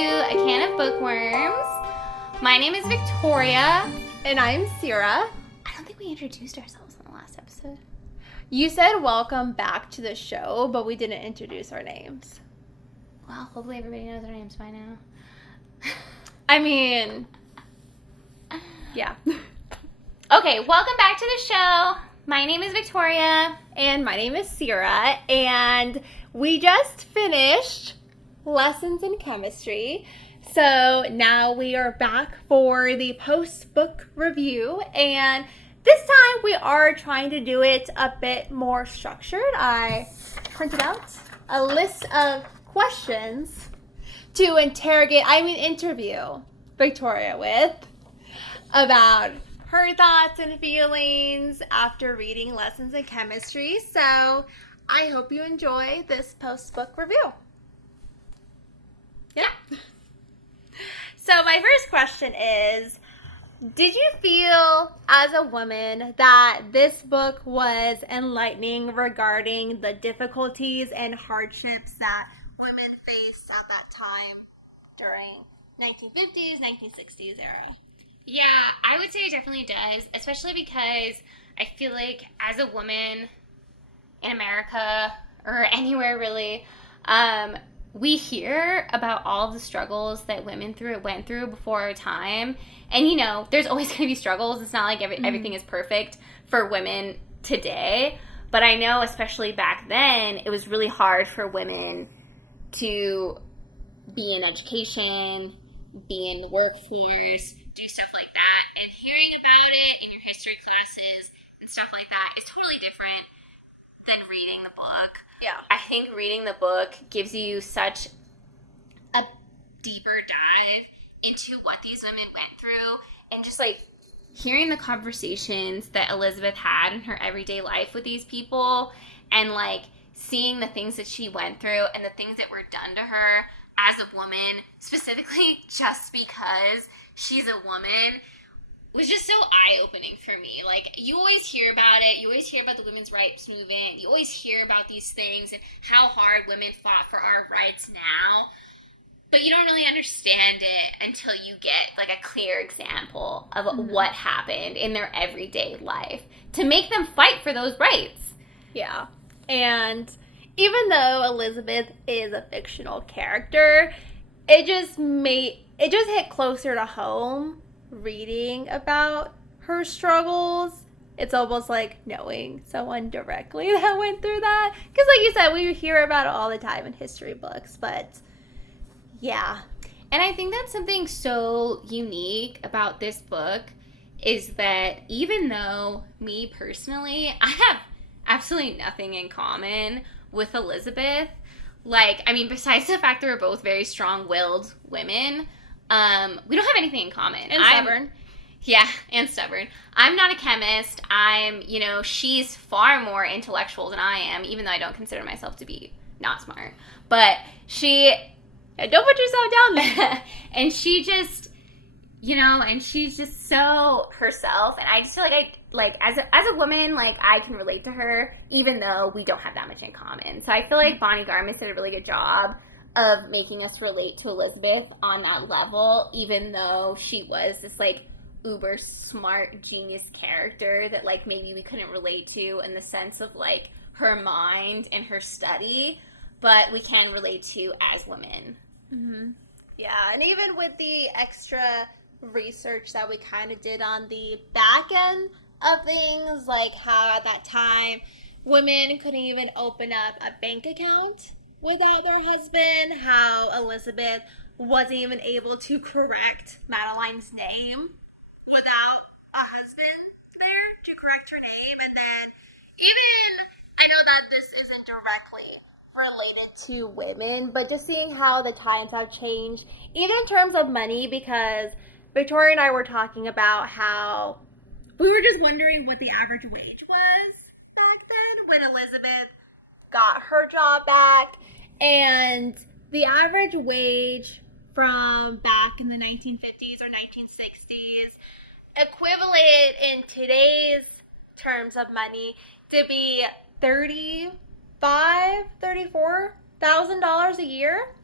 A Can of Bookworms. My name is Victoria. And I'm Sierra. I don't think we introduced ourselves in the last episode. You said welcome back to the show, but we didn't introduce our names. Well, hopefully everybody knows our names by now. I mean, yeah. Okay, welcome back to the show. My name is Victoria. And my name is Sierra. And we just finished lessons in chemistry. So now we are back for the post-book review. And this time we are trying to do it a bit more structured. I printed out a list of questions to interview Victoria with about her thoughts and feelings after reading lessons in chemistry. So I hope you enjoy this post-book review. Yeah. So my first question is, did you feel as a woman that this book was enlightening regarding the difficulties and hardships that women faced at that time during 1950s, 1960s era? Yeah, I would say it definitely does, especially because I feel like as a woman in America or anywhere really, we hear about all the struggles that women went through before our time. And, you know, there's always going to be struggles. It's not like everything is perfect for women today. But I know, especially back then, it was really hard for women to be in education, be in the workforce, do stuff like that. And hearing about it in your history classes and stuff like that is totally different than reading the book. Yeah. I think reading the book gives you such a deeper dive into what these women went through, and just like hearing the conversations that Elizabeth had in her everyday life with these people, and like seeing the things that she went through and the things that were done to her as a woman, specifically just because she's a woman, was just so eye-opening for me. Like, you always hear about it. You always hear about the women's rights movement. You always hear about these things and how hard women fought for our rights now. But you don't really understand it until you get, like, a clear example of what happened in their everyday life to make them fight for those rights. Yeah. And even though Elizabeth is a fictional character, it just hit closer to home reading about her struggles. It's almost like knowing someone directly that went through that. Because like you said, we hear about it all the time in history books, but yeah. And I think that's something so unique about this book is that even though me personally, I have absolutely nothing in common with Elizabeth. Like, I mean, besides the fact that we're both very strong-willed women, we don't have anything in common. And stubborn. Yeah, and stubborn. I'm not a chemist. She's far more intellectual than I am, even though I don't consider myself to be not smart. But don't put yourself down there. And she just, and she's just so herself. And I just feel like as a woman, like, I can relate to her, even though we don't have that much in common. So I feel like Bonnie Garmus did a really good job of making us relate to Elizabeth on that level, even though she was this, like, uber smart genius character that, like, maybe we couldn't relate to in the sense of, like, her mind and her study, but we can relate to as women. Mm-hmm. Yeah, and even with the extra research that we kind of did on the back end of things, like how at that time women couldn't even open up a bank account without their husband, how Elizabeth wasn't even able to correct Madeline's name without a husband there to correct her name. And then even, I know that this isn't directly related to women, but just seeing how the times have changed, even in terms of money, because Victoria and I were talking about how we were just wondering what the average wage was back then when Elizabeth got her job back, and the average wage from back in the 1950s or 1960s, equivalent in today's terms of money, to be $34,000 a year.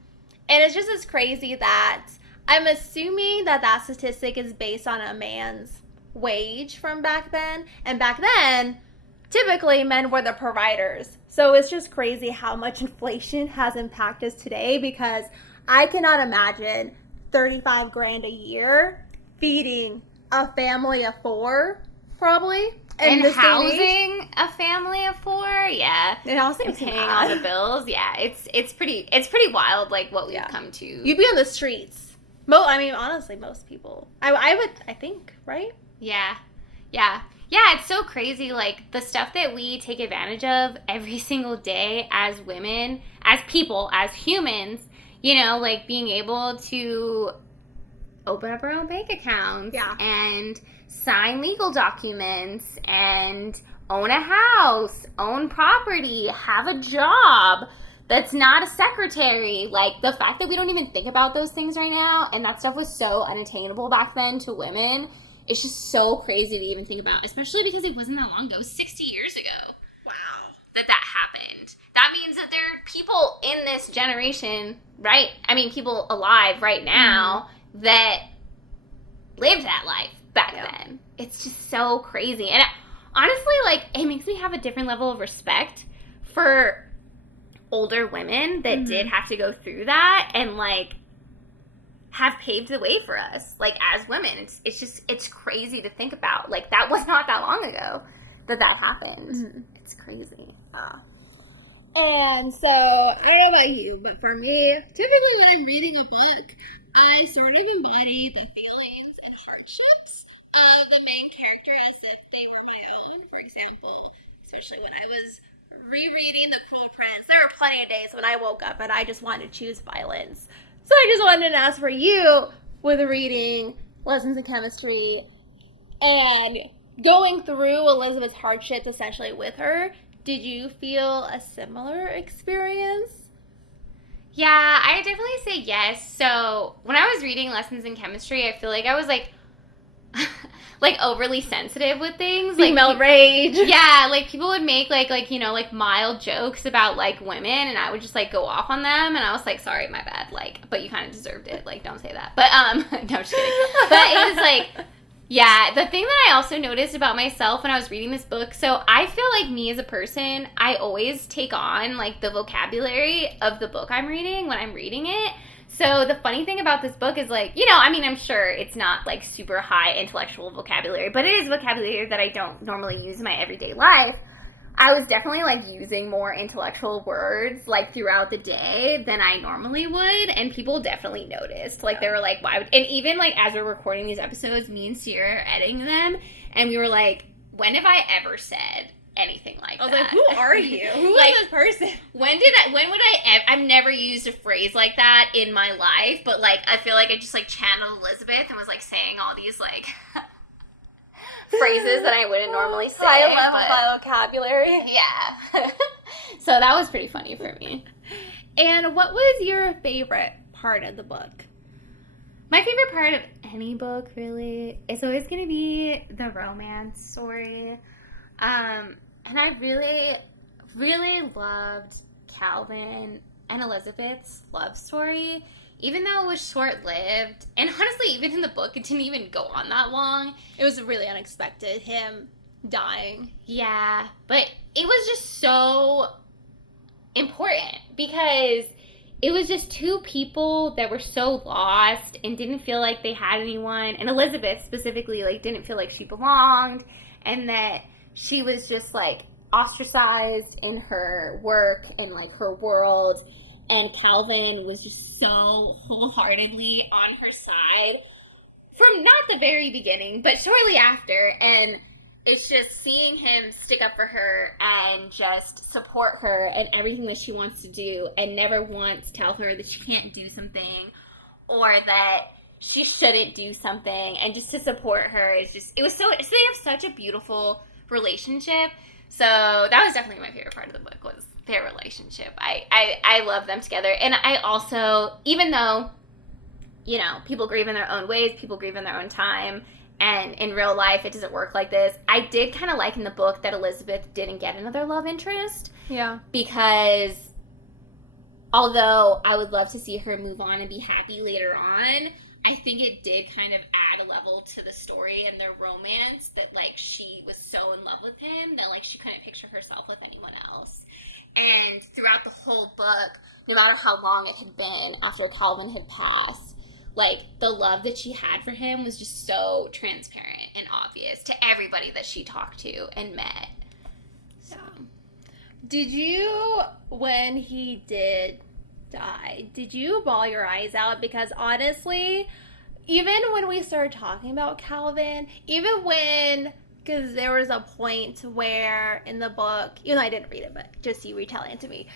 And it's just as crazy that I'm assuming that statistic is based on a man's wage from back then. And back then, typically men were the providers. So it's just crazy how much inflation has impacted us today, because I cannot imagine 35 grand a year feeding a family of 4, probably. And housing a family of 4, yeah. And housing, paying all the bills, yeah. It's pretty wild, like what we've come to. You'd be on the streets. Honestly, most people. I think, right? Yeah. It's so crazy, like, the stuff that we take advantage of every single day as women, as people, as humans, you know, like, being able to open up our own bank accounts and sign legal documents and own a house, own property, have a job that's not a secretary. Like, the fact that we don't even think about those things right now, and that stuff was so unattainable back then to women, it's just so crazy to even think about, especially because it wasn't that long ago. It was 60 years ago. Wow. That happened. That means that there are people in this generation, right? I mean, people alive right now that lived that life back then. It's just so crazy. And honestly, like, it makes me have a different level of respect for older women that did have to go through that and, like, have paved the way for us, like, as women. It's crazy to think about. Like, that was not that long ago that happened. It's crazy. And so, I don't know about you, but for me, typically when I'm reading a book, I sort of embody the feelings and hardships of the main character as if they were my own. For example, especially when I was rereading The Cruel Prince, there were plenty of days when I woke up and I just wanted to choose violence. So I just wanted to ask for you, with reading Lessons in Chemistry and going through Elizabeth's hardships essentially with her, did you feel a similar experience? Yeah, I definitely say yes. So when I was reading Lessons in Chemistry, I feel like I was like overly sensitive with things. Female rage. Yeah, like people would make like you know, like mild jokes about like women, and I would just like go off on them, and I was like, sorry, my bad. Like, but you kind of deserved it. Like, don't say that. But no, just kidding. But it was like, yeah, the thing that I also noticed about myself when I was reading this book, so I feel like me as a person, I always take on like the vocabulary of the book I'm reading when I'm reading it. So the funny thing about this book is, like, you know, I mean, I'm sure it's not like super high intellectual vocabulary, but it is vocabulary that I don't normally use in my everyday life. I was definitely like using more intellectual words like throughout the day than I normally would, and people definitely noticed. Like, they were like, why would, and even like as we're recording these episodes, me and Sierra are editing them, and we were like, when have I ever said anything like that? I was like, who are you? Who like, is this person? When would I I've never used a phrase like that in my life, but like I feel like I just like channeled Elizabeth and was like saying all these like phrases that I wouldn't normally say. High level vocabulary. Yeah. So that was pretty funny for me. And what was your favorite part of the book? My favorite part of any book, really, is always going to be the romance story. And I really, really loved Calvin and Elizabeth's love story, even though it was short-lived. And honestly, even in the book, it didn't even go on that long. It was really unexpected, him dying. Yeah, but it was just so important because it was just two people that were so lost and didn't feel like they had anyone. And Elizabeth specifically, like, didn't feel like she belonged, and that she was just, like, ostracized in her work and, like, her world. And Calvin was just so wholeheartedly on her side from not the very beginning, but shortly after. And it's just seeing him stick up for her and just support her and everything that she wants to do, and never once tell her that she can't do something or that she shouldn't do something, and just to support her is just, it was so, they have such a beautiful relationship. So that was definitely my favorite part of the book, was their relationship. I love them together. And I also, even though, you know, people grieve in their own ways, people grieve in their own time, and in real life it doesn't work like this, I did kind of like in the book that Elizabeth didn't get another love interest. Yeah. Because although I would love to see her move on and be happy later on, I think it did kind of add a level to the story and their romance that, like, she was so in love with him that, like, she couldn't picture herself with anyone else. And throughout the whole book, no matter how long it had been after Calvin had passed, like, the love that she had for him was just so transparent and obvious to everybody that she talked to and met. So. Did you, when he did die, did you bawl your eyes out? Because honestly, even when we started talking about Calvin, even when, because there was a point where in the book, even though I didn't read it, but just you retelling it to me,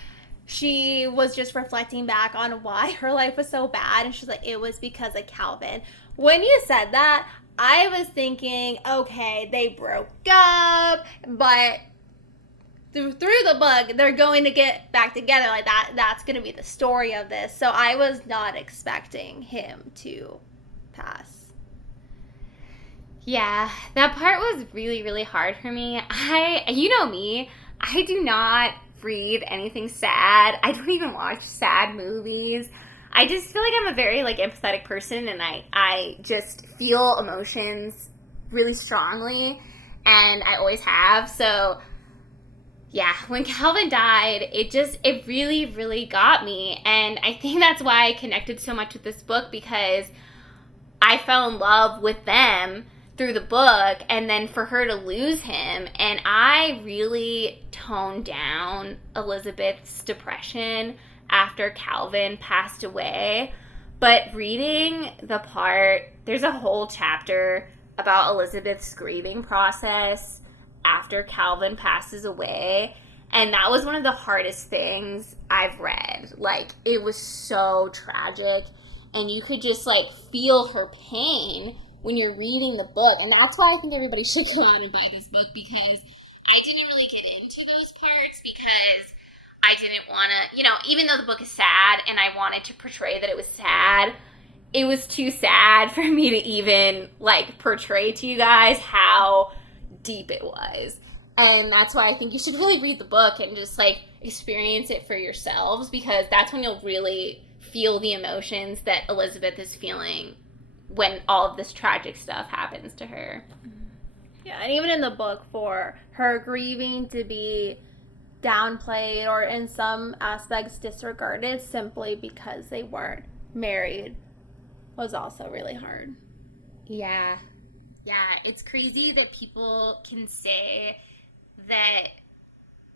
she was just reflecting back on why her life was so bad, and she's like, it was because of Calvin. When you said that, I was thinking, okay, they broke up, but through the book, they're going to get back together. Like, that's going to be the story of this. So I was not expecting him to pass. Yeah, that part was really, really hard for me. You know me, I do not read anything sad. I don't even watch sad movies. I just feel like I'm a very, like, empathetic person, and I just feel emotions really strongly, and I always have. So yeah, when Calvin died, it really, really got me. And I think that's why I connected so much with this book, because I fell in love with them through the book, and then for her to lose him, and I really toned down Elizabeth's depression after Calvin passed away. But reading the part, there's a whole chapter about Elizabeth's grieving process after Calvin passes away, and that was one of the hardest things I've read. Like, it was so tragic, and you could just, like, feel her pain when you're reading the book. And that's why I think everybody should go out and buy this book, because I didn't really get into those parts because I didn't want to, even though the book is sad and I wanted to portray that it was sad, it was too sad for me to even, like, portray to you guys how deep it was. And that's why I think you should really read the book and just, like, experience it for yourselves, because that's when you'll really feel the emotions that Elizabeth is feeling when all of this tragic stuff happens to her. Yeah, and even in the book, for her grieving to be downplayed or in some aspects disregarded simply because they weren't married was also really hard. Yeah. Yeah, it's crazy that people can say that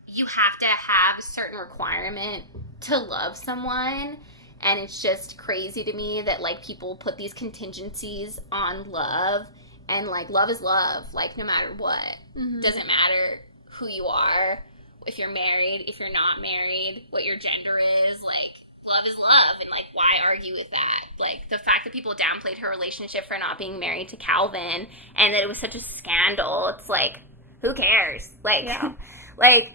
you have to have a certain requirement to love someone, and it's just crazy to me that, like, people put these contingencies on love, and, like, love is love, like, no matter what. Mm-hmm. Doesn't matter who you are, if you're married, if you're not married, what your gender is, like, love is love, and, like, why argue with that? Like, the fact that people downplayed her relationship for not being married to Calvin, and that it was such a scandal, it's like, who cares? Like, yeah. Like,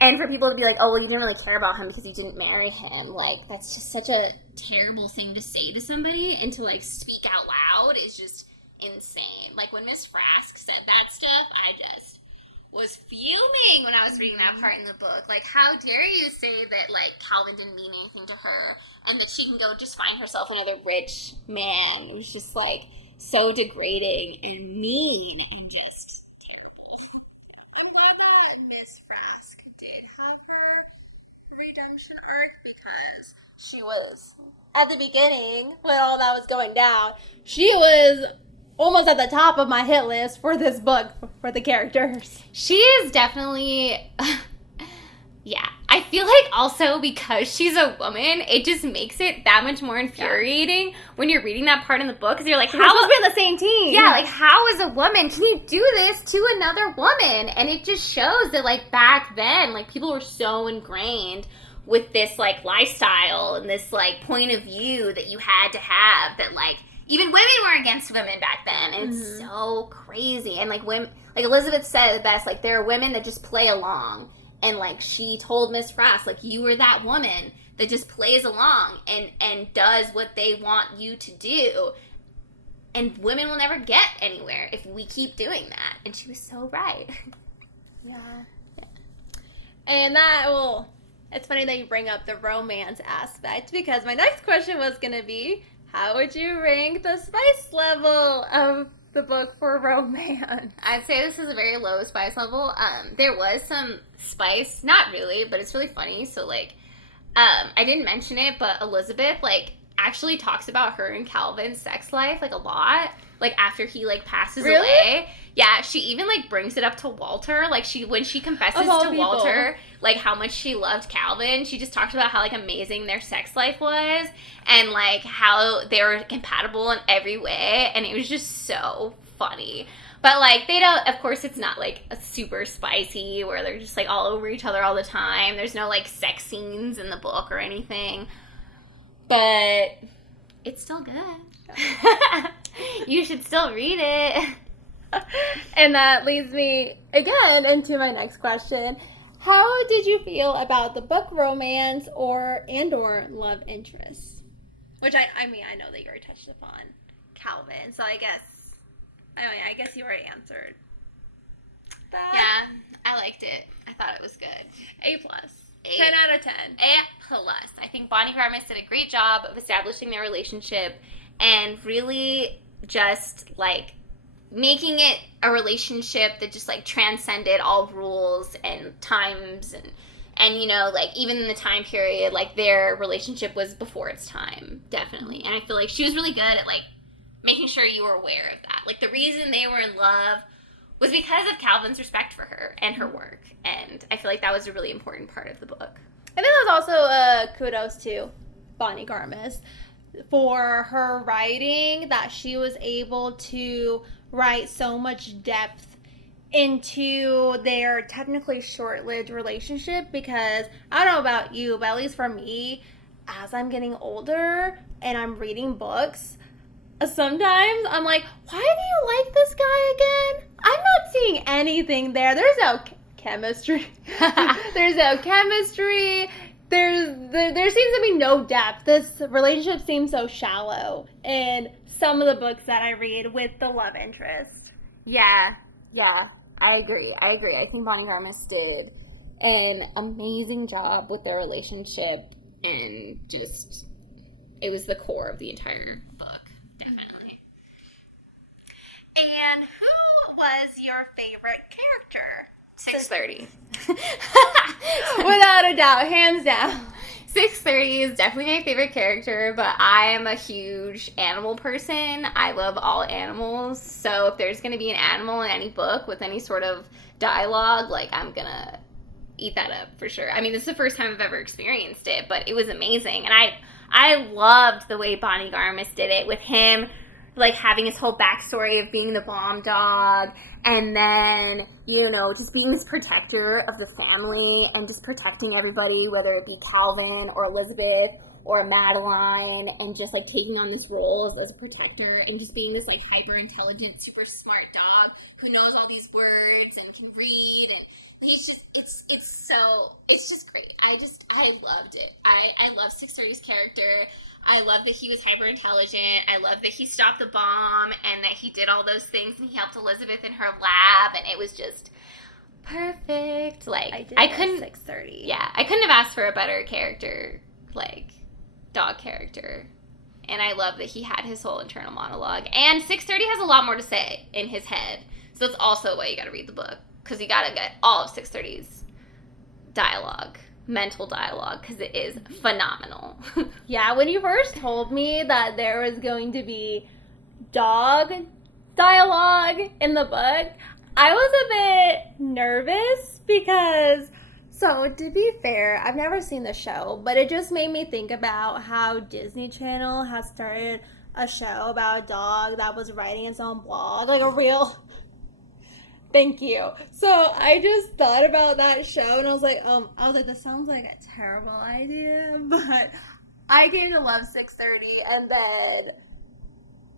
and for people to be like, oh, well, you didn't really care about him because you didn't marry him, like, that's just such a terrible thing to say to somebody, and to, like, speak out loud is just insane. Like, when Miss Frask said that stuff, I just was fuming when I was reading that part in the book. Like, how dare you say that, like, Calvin didn't mean anything to her, and that she can go just find herself another rich man. It was just, like, so degrading and mean and just terrible. I'm glad that Miss Frask did have her redemption arc, because she was, at the beginning, when all that was going down, she was almost at the top of my hit list for this book, for the characters. She is definitely, yeah. I feel like also because she's a woman, it just makes it that much more infuriating when you're reading that part in the book, because you're like, how supposed to be on the same team? Yeah, like, how as a woman can you do this to another woman? And it just shows that, like, back then, like, people were so ingrained with this, like, lifestyle and this, like, point of view that you had to have, that, like, even women were against women back then, and it's so crazy. And, like, women, like Elizabeth said it best, like, there are women that just play along, and, like, she told Miss Frost, like, you were that woman that just plays along and does what they want you to do, and women will never get anywhere if we keep doing that. And she was so right. Yeah. And that will It's funny that you bring up the romance aspect because my next question was going to be, how would you rank the spice level of the book for romance? I'd say this is a very low spice level. There was some spice, not really, but it's really funny. So, like, I didn't mention it, but Elizabeth, like, actually talks about her and Calvin's sex life, like, a lot. Like, after he, like, passes away. Yeah, she even, like, brings it up to Walter. Like, when she confesses to Walter, like, how much she loved Calvin, she just talked about how, like, amazing their sex life was. And, like, how they were compatible in every way. And it was just so funny. But, like, they don't, of course, it's not, like, a super spicy where they're just, like, all over each other all the time. There's no, like, sex scenes in the book or anything. But it's still good. You should still read it. And that leads me, again, into my next question. How did you feel about the book romance or love interest? Which, I mean, I know that you already touched upon Calvin, so I guess you already answered that. Yeah, I liked it. I thought it was good. A+. 10 out of 10. A+. I think Bonnie Garmus did a great job of establishing their relationship and really just, like, making it a relationship that just, like, transcended all rules and times and you know, like, even in the time period, like, their relationship was before its time, definitely. And I feel like she was really good at, like, making sure you were aware of that. Like, the reason they were in love was because of Calvin's respect for her and her work. And I feel like that was a really important part of the book. I think that was also kudos to Bonnie Garmus for her writing, that she was able to write so much depth into their technically short-lived relationship, because I don't know about you, but at least for me, as I'm getting older and I'm reading books, sometimes I'm like, why do you like this guy again? I'm not seeing anything there. There's no chemistry. There's no chemistry. There seems to be no depth. This relationship seems so shallow in some of the books that I read with the love interest. Yeah, I agree. I think Bonnie Garmus did an amazing job with their relationship, and just, it was the core of the entire book, definitely. And who was your favorite character? 630. Without a doubt, hands down. 630 is definitely my favorite character, but I am a huge animal person. I love all animals, so if there's going to be an animal in any book with any sort of dialogue, like, I'm going to eat that up for sure. I mean, this is the first time I've ever experienced it, but it was amazing. And I loved the way Bonnie Garmus did it with him, like, having his whole backstory of being the bomb dog, and then, you know, just being this protector of the family and just protecting everybody, whether it be Calvin or Elizabeth or Madeline, and just, like, taking on this role as a protector and just being this, like, hyper intelligent, super smart dog who knows all these words and can read, and he's just, it's just great. I loved it. I love 630's character. I love that he was hyper intelligent. I love that he stopped the bomb and that he did all those things and he helped Elizabeth in her lab, and it was just perfect. Like, I couldn't 630. Yeah, I couldn't have asked for a better character, like, dog character. And I love that he had his whole internal monologue. And 630 has a lot more to say in his head. So that's also why you got to read the book, because you got to get all of 630's dialogue, mental dialogue, because it is phenomenal. Yeah, when you first told me that there was going to be dog dialogue in the book, I was a bit nervous because, so to be fair, I've never seen the show, but it just made me think about how Disney Channel has started a show about a dog that was writing its own blog, like a real... Thank you. So I just thought about that show and I was like, this sounds like a terrible idea, but I came to love 630, and then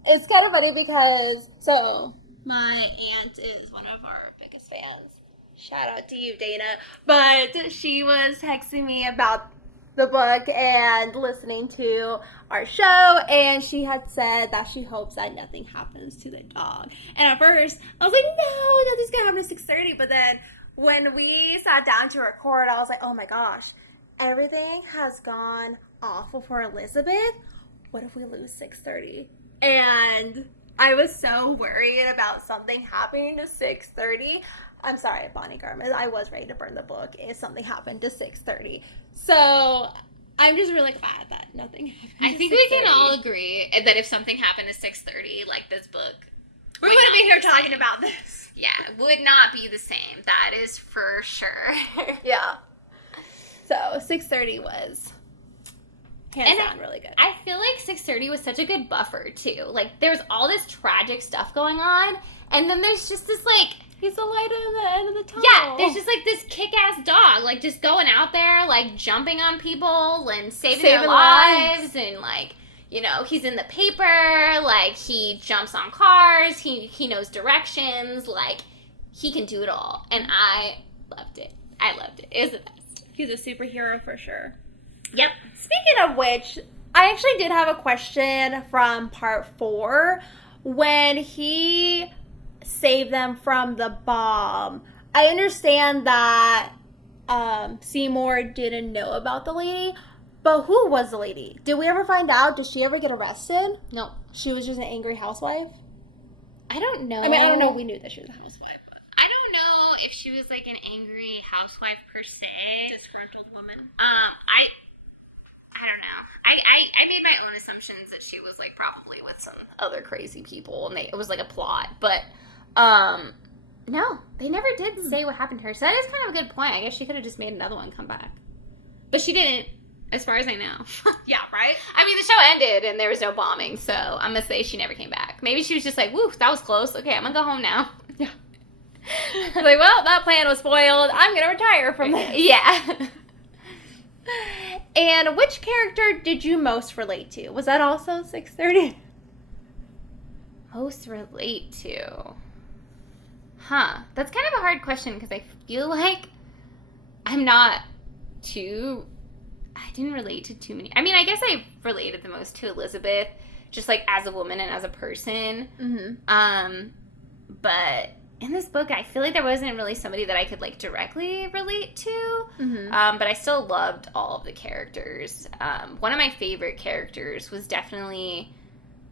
it's kind of funny because, so my aunt is one of our biggest fans. Shout out to you, Dana. But she was texting me about the book and listening to our show, and she had said that she hopes that nothing happens to the dog. And at first I was like, no, nothing's gonna happen to 630, but then when we sat down to record, I was like, oh my gosh, everything has gone awful for Elizabeth. What if we lose 6:30? And I was so worried about something happening to 6:30. I'm sorry, Bonnie Garmus. I was ready to burn the book if something happened to 6:30. So I'm just really glad that nothing happened. I think we can all agree that if something happened to 6:30, like this book, we wouldn't be here talking about this. Yeah, would not be the same. That is for sure. Yeah. So 6:30 was hands down really good. I feel like 6:30 was such a good buffer too. Like there's all this tragic stuff going on, and then there's just this like he's the light at the end of the tunnel. Yeah, there's just like this kick-ass dog, like just going out there, like jumping on people and saving their lives, and like, you know, he's in the paper, like he jumps on cars, he knows directions, like he can do it all, and I loved it. I loved it. It was the best. He's a superhero for sure. Yep. Speaking of which, I actually did have a question from part 4 when he saved them from the bomb. I understand that Seymour didn't know about the lady, but who was the lady? Did we ever find out? Did she ever get arrested? No. She was just an angry housewife? I don't know. I mean, I don't know. We knew that she was a housewife. But I don't know if she was like an angry housewife per se. disgruntled woman. I don't know. I made my own assumptions that she was like probably with some other crazy people, and it was like a plot. But no, they never did say what happened to her. So that is kind of a good point. I guess she could have just made another one come back, but she didn't, as far as I know. Yeah, right. I mean, the show ended and there was no bombing, so I'm gonna say she never came back. Maybe she was just like, "Woo, that was close. Okay, I'm gonna go home now." Yeah. Like, well, that plan was spoiled. I'm gonna retire from this. Yeah. And which character did you most relate to? Was that also 6:30? Most relate to? Huh. That's kind of a hard question because I feel like I'm not too... I didn't relate to too many. I mean, I guess I related the most to Elizabeth, just like as a woman and as a person. Mm-hmm. But in this book, I feel like there wasn't really somebody that I could like directly relate to. Mm-hmm. But I still loved all of the characters. One of my favorite characters was definitely,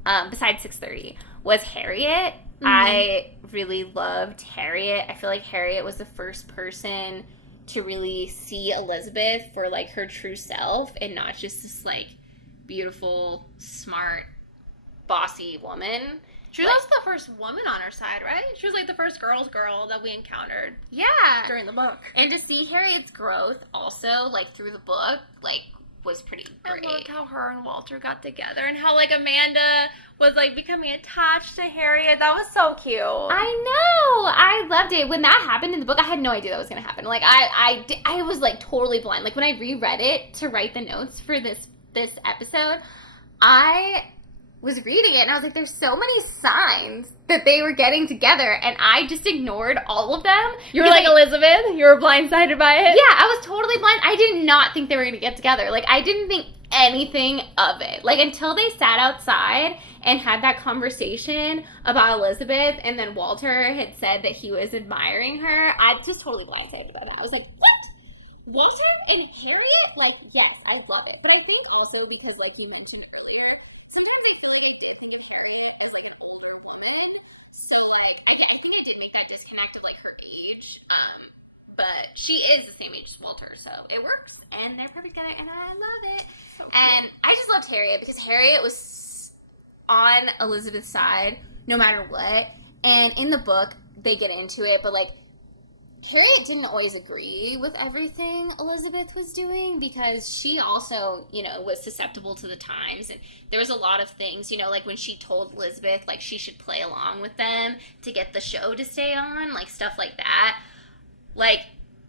besides 6:30, was Harriet. Mm-hmm. I really loved Harriet. I feel like Harriet was the first person to really see Elizabeth for like her true self and not just this like beautiful, smart, bossy woman. She was also the first woman on her side, right? She was like the first girl that we encountered. Yeah. During the book. And to see Harriet's growth also, like, through the book, like, was pretty great. I loved how her and Walter got together and how, like, Amanda was, like, becoming attached to Harriet. That was so cute. I know. I loved it. When that happened in the book, I had no idea that was going to happen. Like, I was, like, totally blind. Like, when I reread it to write the notes for this episode, I was reading it and I was like, there's so many signs that they were getting together, and I just ignored all of them. You were like Elizabeth? You were blindsided by it? Yeah, I was totally blind. I did not think they were going to get together. Like, I didn't think anything of it. Like, until they sat outside and had that conversation about Elizabeth, and then Walter had said that he was admiring her, I was totally blindsided by that. I was like, what? Walter and Harriet? Like, yes, I love it. But I think also because, like you mentioned, but she is the same age as Walter, so it works, and they're perfect together, and I love it. So and I just loved Harriet because Harriet was on Elizabeth's side no matter what, and in the book, they get into it, but, like, Harriet didn't always agree with everything Elizabeth was doing because she also, you know, was susceptible to the times, and there was a lot of things, you know, like when she told Elizabeth, like, she should play along with them to get the show to stay on, like, stuff like that. Like,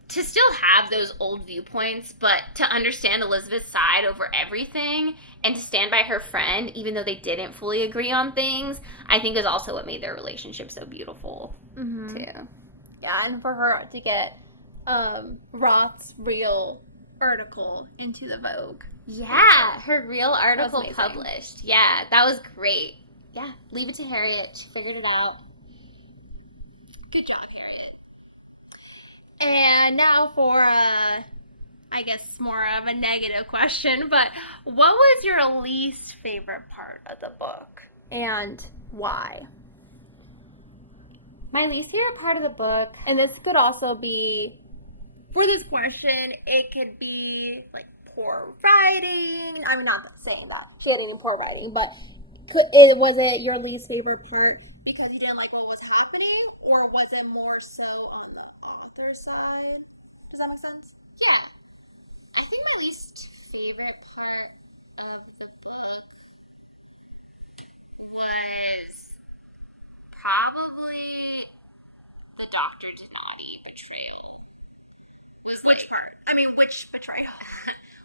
to still have those old viewpoints, but to understand Elizabeth's side over everything and to stand by her friend, even though they didn't fully agree on things, I think is also what made their relationship so beautiful, too. Yeah, and for her to get Roth's real article into the Vogue. Yeah, her real article published. Yeah, that was great. Yeah, leave it to Harriet. She figured it out. Good job, Harriet. And now for I guess, more of a negative question, but what was your least favorite part of the book and why? My least favorite part of the book, and this could also be, for this question, it could be like poor writing. I'm not saying that she had any poor writing, but was it your least favorite part because you didn't like what was happening, or was it more so on the author side? Does that make sense? yeah, I think my least favorite part of the book was probably the Dr. Donati betrayal. Which part? I mean, which betrayal?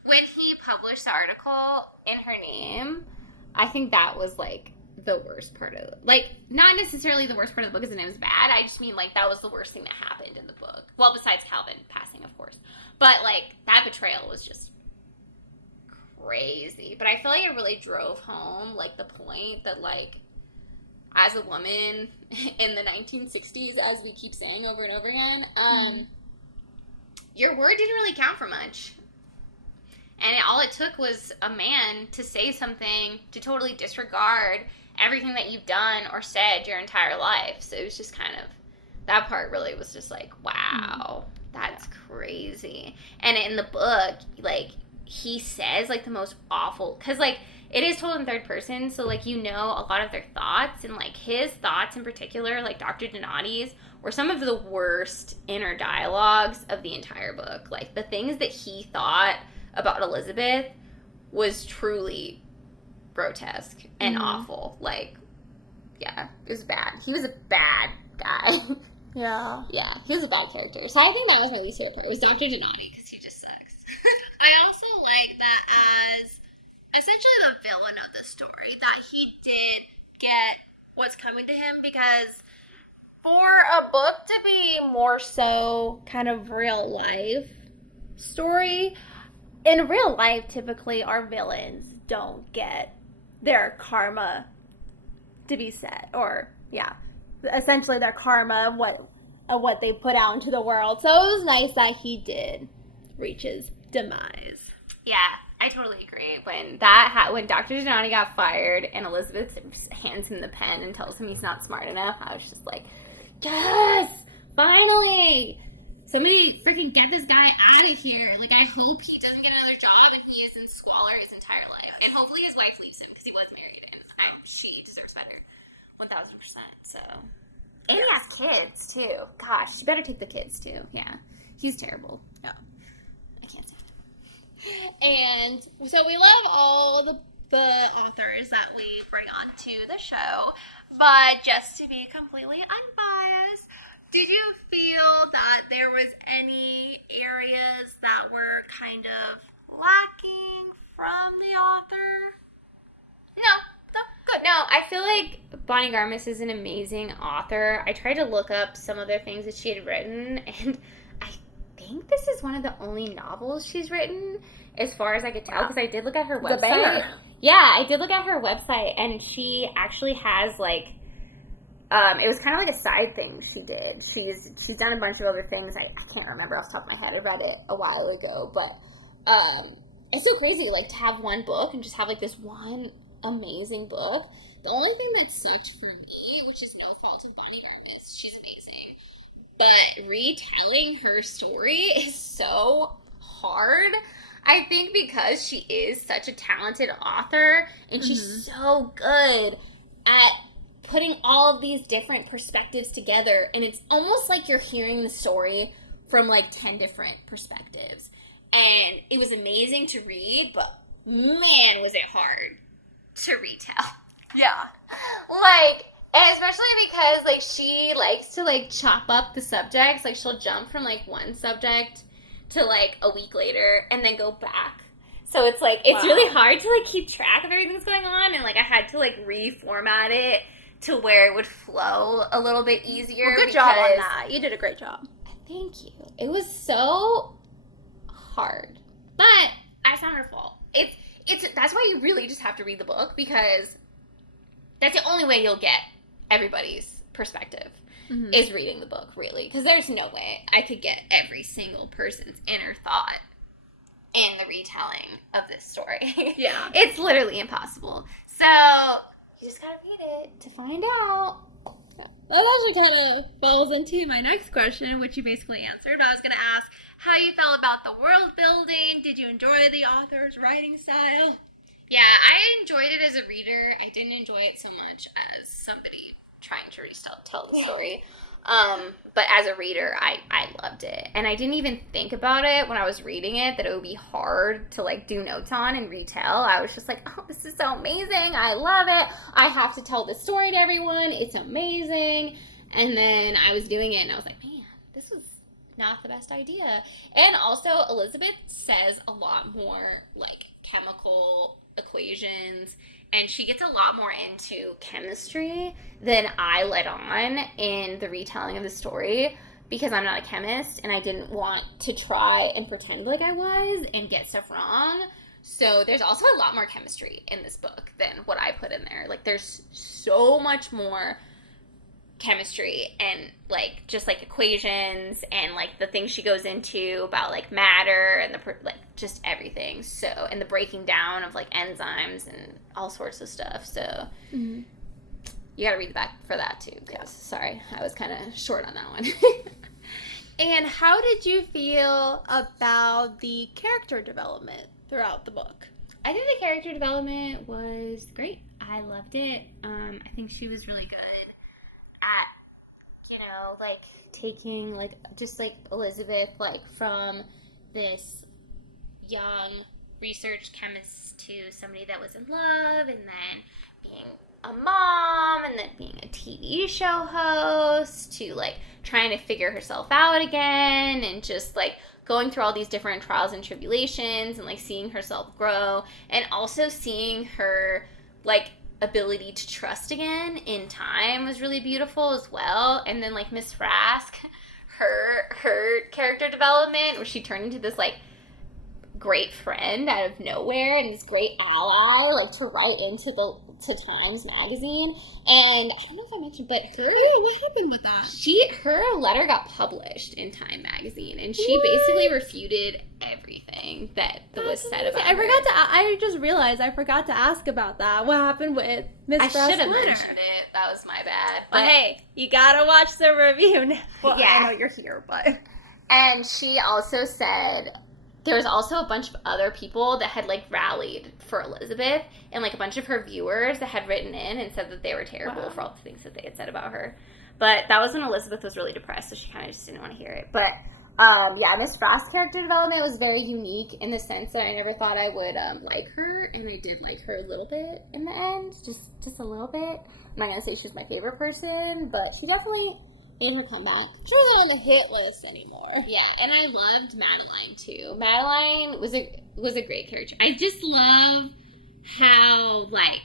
When he published the article in her name, I think that was like the worst part of it. Like, not necessarily the worst part of the book because the name was bad. I just mean like that was the worst thing that happened in the book. Well, besides Calvin passing, of course. But like that betrayal was just crazy. But I feel like it really drove home like the point that like as a woman in the 1960s, as we keep saying over and over again, your word didn't really count for much. And all it took was a man to say something to totally disregard everything that you've done or said your entire life. So it was just kind of, that part really was just like, wow, that's crazy. And in the book, like, he says, like, the most awful, because, like, it is told in third person, so, like, you know a lot of their thoughts, and, like, his thoughts in particular, like, Dr. Donati's, were some of the worst inner dialogues of the entire book. Like, the things that he thought about Elizabeth was truly grotesque and awful. Like, yeah, it was bad. He was a bad guy. Yeah. Yeah, he was a bad character. So I think that was my least favorite part. It was Dr. Donati, because he just sucks. I also like that as essentially the villain of the story, that he did get what's coming to him, because for a book to be more so kind of real life story, in real life, typically our villains don't get their karma to be set, or essentially their karma of what they put out into the world. So it was nice that he did reach his demise. Yeah, I totally agree. When Dr. Donati got fired and Elizabeth hands him the pen and tells him he's not smart enough, I was just like, yes, finally! Somebody freaking get this guy out of here. Like, I hope he doesn't get another job and he is in squalor his entire life. And hopefully his wife leaves him because he was married and she deserves better. 1,000%. So. And he has kids, too. Gosh, you better take the kids, too. Yeah. He's terrible. Yeah. I can't stand him. And so we love all the authors that we bring onto the show, but just to be completely unbiased, did you feel that there was any areas that were kind of lacking from the author? No, good. No, I feel like Bonnie Garmus is an amazing author. I tried to look up some of the things that she had written, and I think this is one of the only novels she's written, as far as I could tell, because I did look at her website. Yeah, I did look at her website, and she actually has, like, it was kind of like a side thing she did. She's done a bunch of other things. I can't remember off the top of my head. I read it a while ago, but it's so crazy, like, to have one book and just have, like, this one amazing book. The only thing that sucked for me, which is no fault of Bonnie Garmus, she's amazing, but retelling her story is so hard. I think because she is such a talented author and she's so good at putting all of these different perspectives together, and it's almost like you're hearing the story from like 10 different perspectives. And it was amazing to read, but man, was it hard to retell. Yeah. Like, and especially because like she likes to like chop up the subjects. Like, she'll jump from like one subject to like a week later and then go back. So it's like, it's really hard to like keep track of everything that's going on, and like I had to like reformat it to where it would flow a little bit easier. Well, good job on that. You did a great job. Thank you. It was so hard, but that's not her fault. It's that's why you really just have to read the book, because that's the only way you'll get everybody's perspective is reading the book, really, because there's no way I could get every single person's inner thought in the retelling of this story. Yeah. It's literally impossible. So, you just gotta read it to find out. That actually kind of falls into my next question, which you basically answered. I was going to ask how you felt about the world building. Did you enjoy the author's writing style? Yeah, I enjoyed it as a reader. I didn't enjoy it so much as somebody trying to tell the story. But as a reader, I loved it. And I didn't even think about it when I was reading it, that it would be hard to, like, do notes on and retell. I was just like, oh, this is so amazing. I love it. I have to tell this story to everyone. It's amazing. And then I was doing it, and I was like, man, this was not the best idea. And also, Elizabeth says a lot more, like, chemical equations, and she gets a lot more into chemistry than I let on in the retelling of the story, because I'm not a chemist and I didn't want to try and pretend like I was and get stuff wrong. So there's also a lot more chemistry in this book than what I put in there. Like, there's so much more chemistry and, like, just, like, equations and, like, the things she goes into about, like, matter and like, just everything. So, and the breaking down of, like, enzymes and all sorts of stuff. So you gotta read the back for that too, because sorry, I was kind of short on that one. And how did you feel about the character development throughout the book? I think the character development was great. I loved it. I think she was really good at, you know, like, taking, like, just, like, Elizabeth, like, from this young research chemist to somebody that was in love, and then being a mom, and then being a TV show host, to, like, trying to figure herself out again, and just, like, going through all these different trials and tribulations, and, like, seeing herself grow, and also seeing her, like, ability to trust again in time was really beautiful as well. And then, like, Miss Frask, her character development, where she turned into this, like, great friend out of nowhere and this great ally, like, to write into Times magazine. And I don't know if I mentioned, but What happened with that? her letter got published in Time magazine, and she basically refuted everything that was said about her. I just realized I forgot to ask about that. What happened with Miss Frask's I should have letter? mentioned it. That was my bad. But hey, you gotta watch the review now. Well, yeah. I know you're here, but... And she also said there was also a bunch of other people that had, like, rallied for Elizabeth, and, like, a bunch of her viewers that had written in and said that they were terrible for all the things that they had said about her. But that was when Elizabeth was really depressed, so she kind of just didn't want to hear it. But yeah, Miss Frost's character development was very unique in the sense that I never thought I would like her, and I did like her a little bit in the end, just a little bit. I'm not gonna say she's my favorite person, but she definitely made her comeback. She wasn't on the hit list anymore. Yeah, and I loved Madeline too. Madeline was a great character. I just love how, like,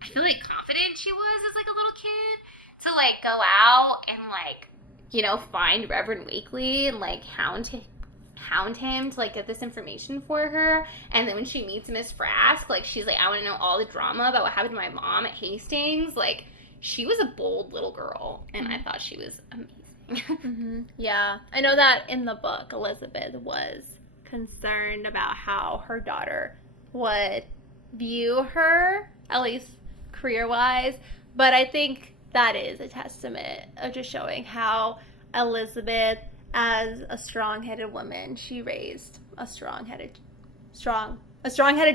I feel like confident she was as, like, a little kid to, like, go out and, like, you know, find Reverend Wakely and, like, hound him to, like, get this information for her. And then when she meets Miss Frask, like, she's like, I want to know all the drama about what happened to my mom at Hastings. Like, she was a bold little girl, and I thought she was amazing. Yeah. I know that in the book, Elizabeth was concerned about how her daughter would view her, at least career-wise. But I think that is a testament of just showing how Elizabeth, as a strong-headed woman, she raised a strong-headed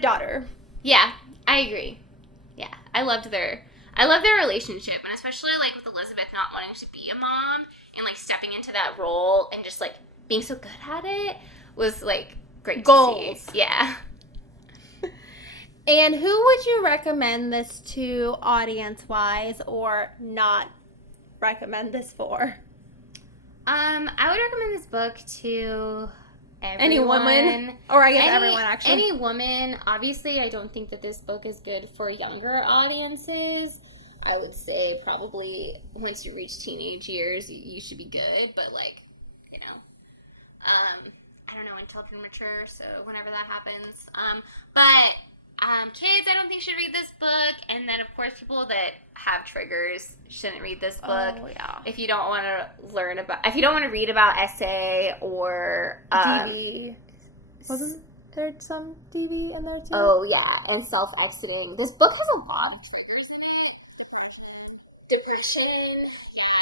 daughter. Yeah, I agree. Yeah, I loved their relationship, and especially, like, with Elizabeth not wanting to be a mom and, like, stepping into that role and just, like, being so good at it was, like, great Goals. to see. Yeah. And who would you recommend this to audience-wise, or not recommend this for? I would recommend this book to everyone. Any woman? Or I guess everyone, actually. Any woman. Obviously, I don't think that this book is good for younger audiences. I would say probably once you reach teenage years, you should be good. But, like, you know, I don't know, until you're mature, so whenever that happens. Kids, I don't think should read this book. And then, of course, people that have triggers shouldn't read this book. Oh, yeah. If you don't want to read about essay or DV. There's some DV in there too. Oh yeah, and self-exiting. This book has a lot of triggers in it. Depression.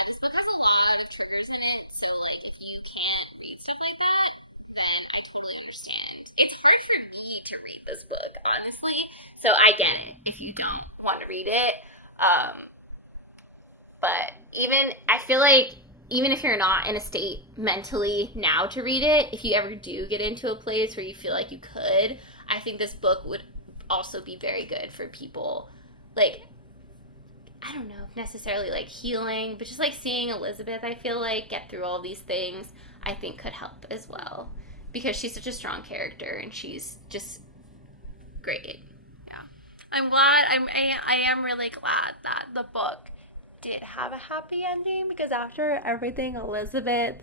This book has a lot of triggers in it. So like if you can't read stuff like that, then I totally understand. It's hard for me to read this book, honestly. So I get it if you don't want to read it. But I feel like even if you're not in a state mentally now to read it, if you ever do get into a place where you feel like you could, I think this book would also be very good for people. Like, I don't know, necessarily like healing, but just like seeing Elizabeth, I feel like, get through all these things, I think could help as well. Because she's such a strong character and she's just great. Yeah. I'm glad, I am really glad that the book did have a happy ending, because after everything Elizabeth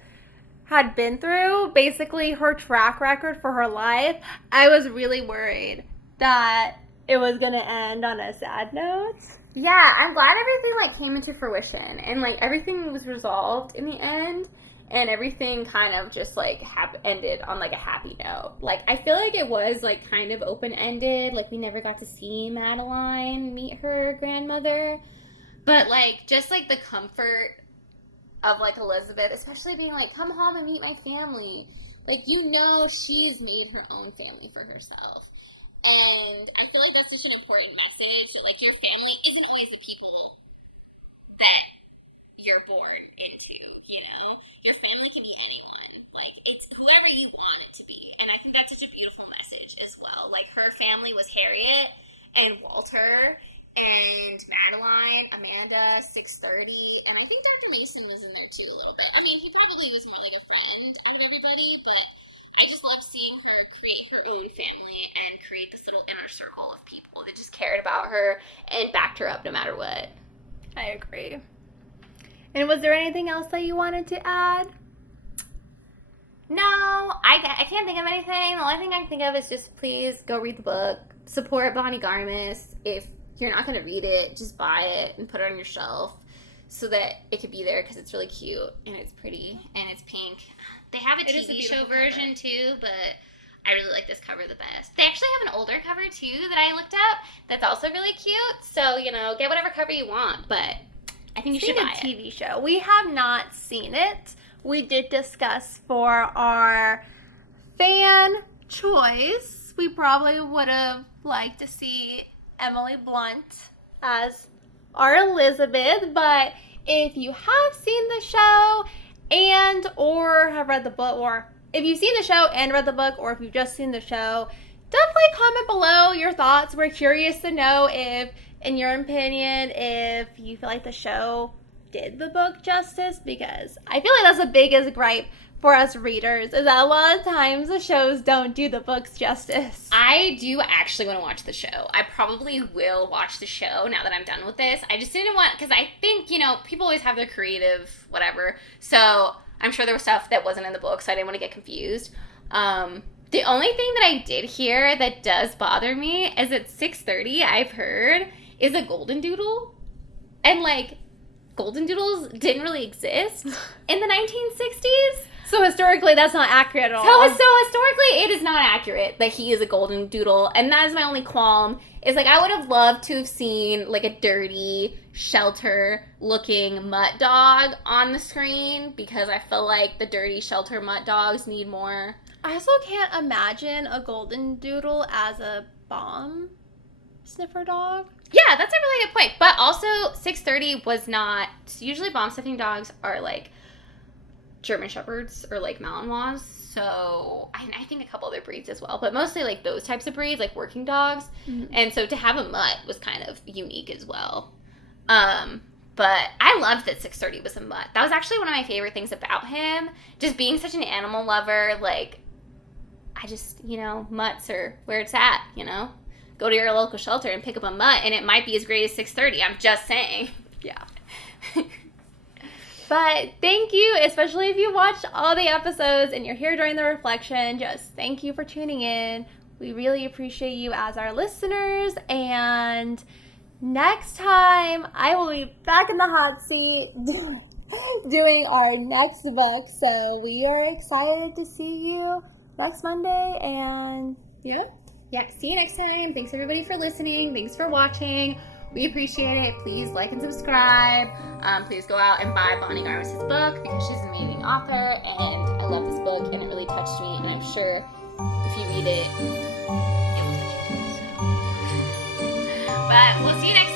had been through, basically her track record for her life, I was really worried that it was going to end on a sad note. Yeah, I'm glad everything like came into fruition and like everything was resolved in the end and everything kind of just like ended on like a happy note. Like I feel like it was like kind of open-ended, like we never got to see Madeline meet her grandmother. But, like, just, like, the comfort of, like, Elizabeth, especially being like, come home and meet my family. Like, you know she's made her own family for herself. And I feel like that's such an important message that, like, your family isn't always the people that you're born into, you know? Your family can be anyone. Like, it's whoever you want it to be. And I think that's such a beautiful message as well. Like, her family was Harriet and Walter and Madeline, Amanda, 630, and I think Dr. Mason was in there too a little bit. I mean, he probably was more like a friend out of everybody, but I just love seeing her create her own family and create this little inner circle of people that just cared about her and backed her up no matter what. I agree. And was there anything else that you wanted to add? No, I can't think of anything. The only thing I can think of is just please go read the book. Support Bonnie Garmus. If you're not going to read it, just buy it and put it on your shelf so that it could be there because it's really cute and it's pretty and it's pink. They have a TV show version too, but I really like this cover the best. They actually have an older cover too that I looked up that's also really cute. So, you know, get whatever cover you want, but I think you should buy it. TV show. We have not seen it. We did discuss for our fan choice. We probably would have liked to see Emily Blunt as our Elizabeth, but if you have seen the show and or have read the book, or if you've seen the show and read the book, or if you've just seen the show, definitely comment below your thoughts. We're curious to know if, in your opinion, if you feel like the show did the book justice, because I feel like that's the biggest gripe for us readers, is that a lot of times the shows don't do the books justice. I do actually want to watch the show. I probably will watch the show now that I'm done with this. I just didn't want, because I think, you know, people always have their creative whatever, so I'm sure there was stuff that wasn't in the book, so I didn't want to get confused. The only thing that I did hear that does bother me is at 6:30, I've heard, is a golden doodle. And, like, golden doodles didn't really exist in the 1960s. So historically, that's not accurate at all. So historically, it is not accurate that he is a golden doodle. And that is my only qualm, is, like, I would have loved to have seen, like, a dirty, shelter-looking mutt dog on the screen, because I feel like the dirty shelter mutt dogs need more. I also can't imagine a golden doodle as a bomb sniffer dog. Yeah, that's a really good point. But also, 6:30 was not... Usually bomb sniffing dogs are, like, German Shepherds or, like, Malinois. So, I think a couple other breeds as well. But mostly, like, those types of breeds, like working dogs. Mm-hmm. And so to have a mutt was kind of unique as well. But I loved that 6:30 was a mutt. That was actually one of my favorite things about him. Just being such an animal lover. Like, I just, you know, mutts are where it's at, you know? Go to your local shelter and pick up a mutt, and it might be as great as 6:30. I'm just saying. Yeah. But thank you, especially if you watched all the episodes and you're here during the reflection. Just thank you for tuning in. We really appreciate you as our listeners. And next time, I will be back in the hot seat doing our next book. So we are excited to see you next Monday. And Yeah. Yeah, see you next time. Thanks everybody for listening. Thanks for watching. We appreciate it. Please like and subscribe. Please go out and buy Bonnie Garmus' book because she's an amazing author, and I love this book and it really touched me, and I'm sure if you read it, it will touch you too. So. But we'll see you next time.